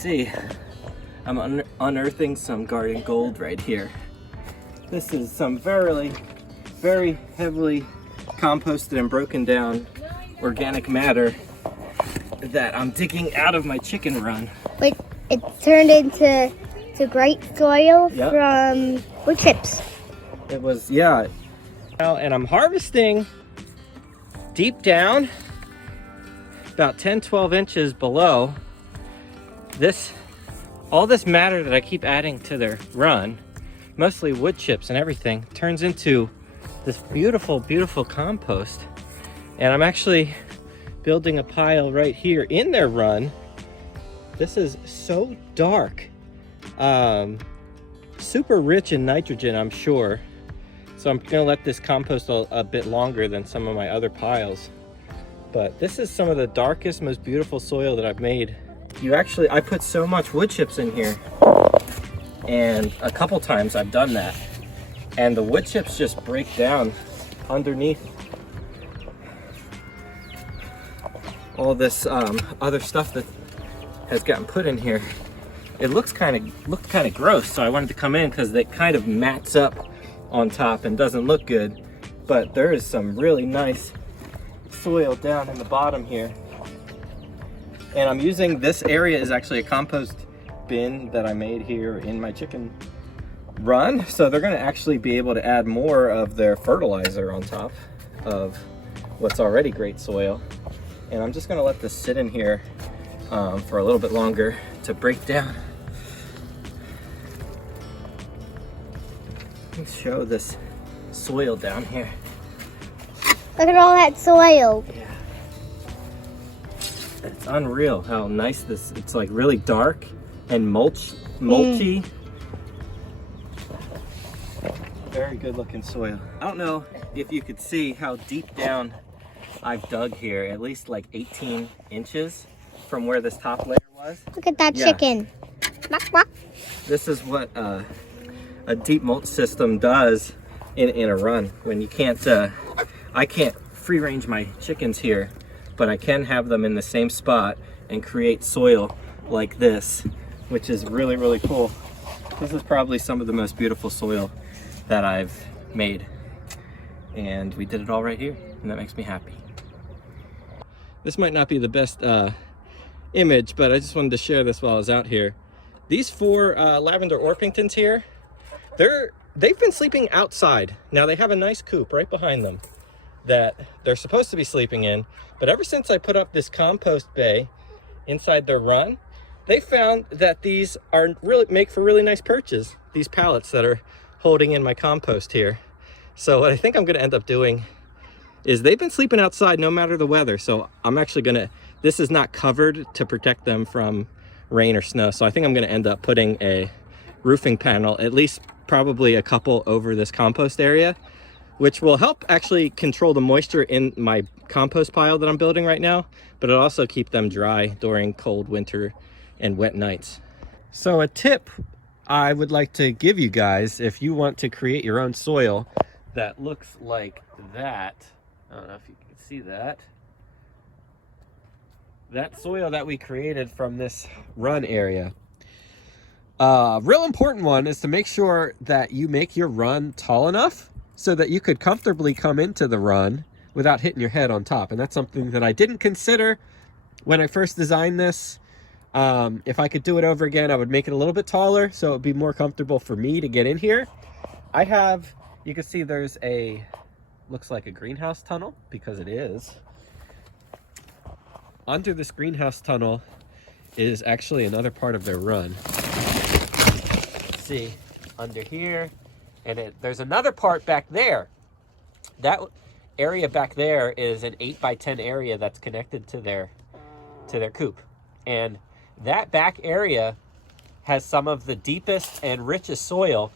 see, I'm unearthing some garden gold right here. This is some very heavily composted and broken down organic matter that I'm digging out of my chicken run. Like it turned into great soil. Yep. From wood chips. It was, yeah. And I'm harvesting deep down, about 10-12 inches below this, all this matter that I keep adding to their run, mostly wood chips and everything, turns into this beautiful compost. And I'm actually building a pile right here in their run. This is so dark, super rich in nitrogen, I'm sure. So I'm gonna let this compost a bit longer than some of my other piles. But this is some of the darkest, most beautiful soil that I've made. I put so much wood chips in here, and a couple times I've done that, and the wood chips just break down underneath all this other stuff that has gotten put in here. It looked kind of gross, so I wanted to come in because it kind of mats up on top and doesn't look good. But there is some really nice soil down in the bottom here. And I'm using, this area is actually a compost bin that I made here in my chicken run. So they're gonna actually be able to add more of their fertilizer on top of what's already great soil. And I'm just gonna let this sit in here for a little bit longer to break down. Let me show this soil down here. Look at all that soil. Yeah. It's unreal how nice this, it's like really dark and mulchy. Very good looking soil. I don't know if you could see how deep down I've dug here, at least like 18 inches from where this top layer was. Look at that chicken. This is what a deep mulch system does in a run. When you can't, I can't free range my chickens here, but I can have them in the same spot and create soil like this, which is really cool. This is probably some of the most beautiful soil that I've made, and we did it all right here, and that makes me happy. This might not be the best image, but I just wanted to share this while I was out here. These 4 lavender Orpingtons here, they've been sleeping outside. Now they have a nice coop right behind them that they're supposed to be sleeping in, but ever since I put up this compost bay inside their run, they found that these make for really nice perches, these pallets that are holding in my compost here. So what I think I'm gonna end up doing is, they've been sleeping outside no matter the weather, so I'm actually gonna, this is not covered to protect them from rain or snow, so I think I'm gonna end up putting a roofing panel, at least probably a couple over this compost area, which will help actually control the moisture in my compost pile that I'm building right now, but it'll also keep them dry during cold winter and wet nights. So a tip I would like to give you guys, if you want to create your own soil that looks like that, I don't know if you can see that. That soil that we created from this run area. Real important one is to make sure that you make your run tall enough so that you could comfortably come into the run without hitting your head on top. And that's something that I didn't consider when I first designed this. If I could do it over again, I would make it a little bit taller so it would be more comfortable for me to get in here. I have, you can see there's a, looks like a greenhouse tunnel, because it is. Under this greenhouse tunnel is actually another part of their run. See, under here, and there's another part back there. That area back there is an 8x10 area that's connected to their coop. And that back area has some of the deepest and richest soil.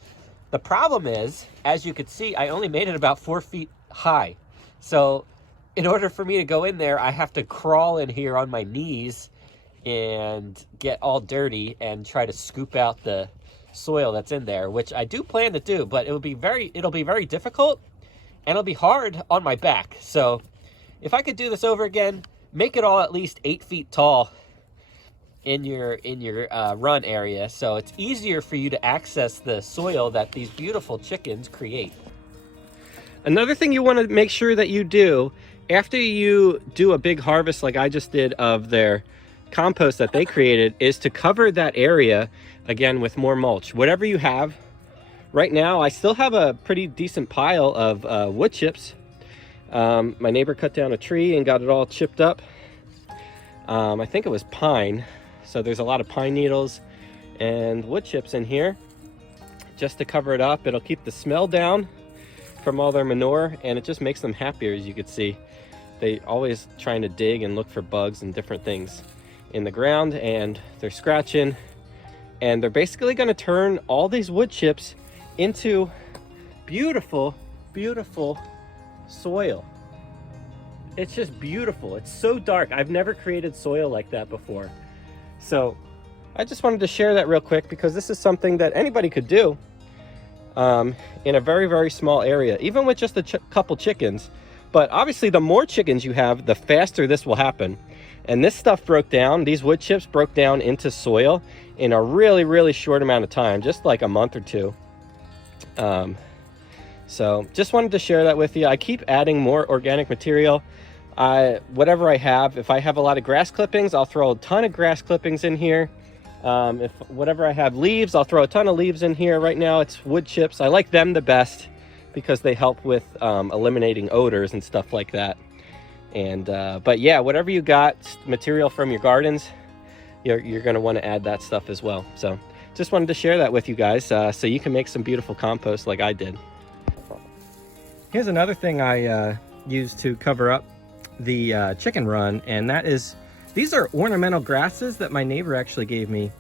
The problem is, as you can see, I only made it about 4 feet high. So in order for me to go in there, I have to crawl in here on my knees and get all dirty and try to scoop out the soil that's in there, which I do plan to do, but it'll be very difficult, and it'll be hard on my back. So if I could do this over again, make it all at least 8 feet tall, in your run area, so it's easier for you to access the soil that these beautiful chickens create. Another thing you want to make sure that you do after you do a big harvest like I just did of their compost that they created is to cover that area again with more mulch, whatever you have. Right now I still have a pretty decent pile of wood chips. My neighbor cut down a tree and got it all chipped up. I think it was pine, so there's a lot of pine needles and wood chips in here just to cover it up. It'll keep the smell down from all their manure, and it just makes them happier. As you can see, they always trying to dig and look for bugs and different things in the ground, and they're scratching, and they're basically going to turn all these wood chips into beautiful, beautiful soil. It's just beautiful. It's so dark. I've never created soil like that before. So I just wanted to share that real quick because this is something that anybody could do in a very, very small area, even with just a couple chickens. But obviously the more chickens you have, the faster this will happen. And this stuff broke down, these wood chips broke down into soil in a really, really short amount of time, just like a month or two. So just wanted to share that with you. I keep adding more organic material. Whatever I have, if I have a lot of grass clippings, I'll throw a ton of grass clippings in here. If whatever I have leaves, I'll throw a ton of leaves in here. Right now it's wood chips. I like them the best because they help with eliminating odors and stuff like that. And but yeah, whatever you got, material from your gardens, you're going to want to add that stuff as well. So just wanted to share that with you guys so you can make some beautiful compost like I did. Here's another thing I use to cover up the chicken run, and that is, these are ornamental grasses that my neighbor actually gave me.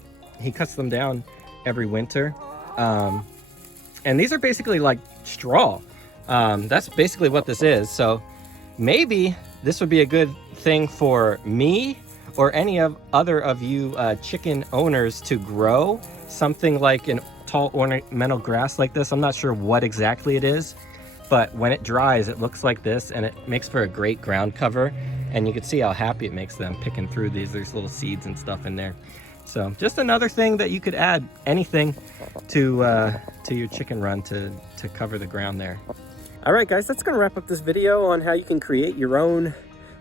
He cuts them down every winter. And these are basically like straw. That's basically what this is. So maybe this would be a good thing for me or any other of you chicken owners to grow something like an tall ornamental grass like this. I'm not sure what exactly it is, but when it dries, it looks like this, and it makes for a great ground cover. And you can see how happy it makes them picking through these. There's little seeds and stuff in there. So just another thing that you could add anything to your chicken run to cover the ground there. All right, guys, that's gonna wrap up this video on how you can create your own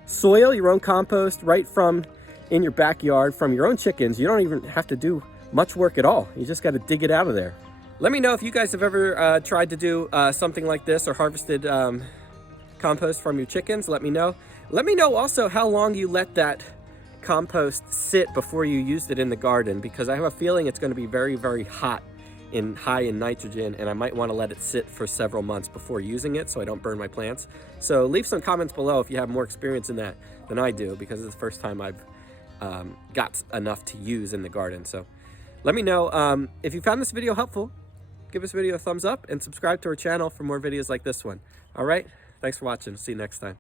soil, your own compost right from in your backyard from your own chickens. You don't even have to do much work at all. You just got to dig it out of there. Let me know if you guys have ever tried to do something like this or harvested compost from your chickens. Let me know. Let me know also how long you let that compost sit before you used it in the garden, because I have a feeling it's going to be very, very hot and high in nitrogen, and I might want to let it sit for several months before using it so I don't burn my plants. So leave some comments below if you have more experience in that than I do, because it's the first time I've got enough to use in the garden. So let me know. If you found this video helpful, give this video a thumbs up and subscribe to our channel for more videos like this one. All right, thanks for watching. See you next time.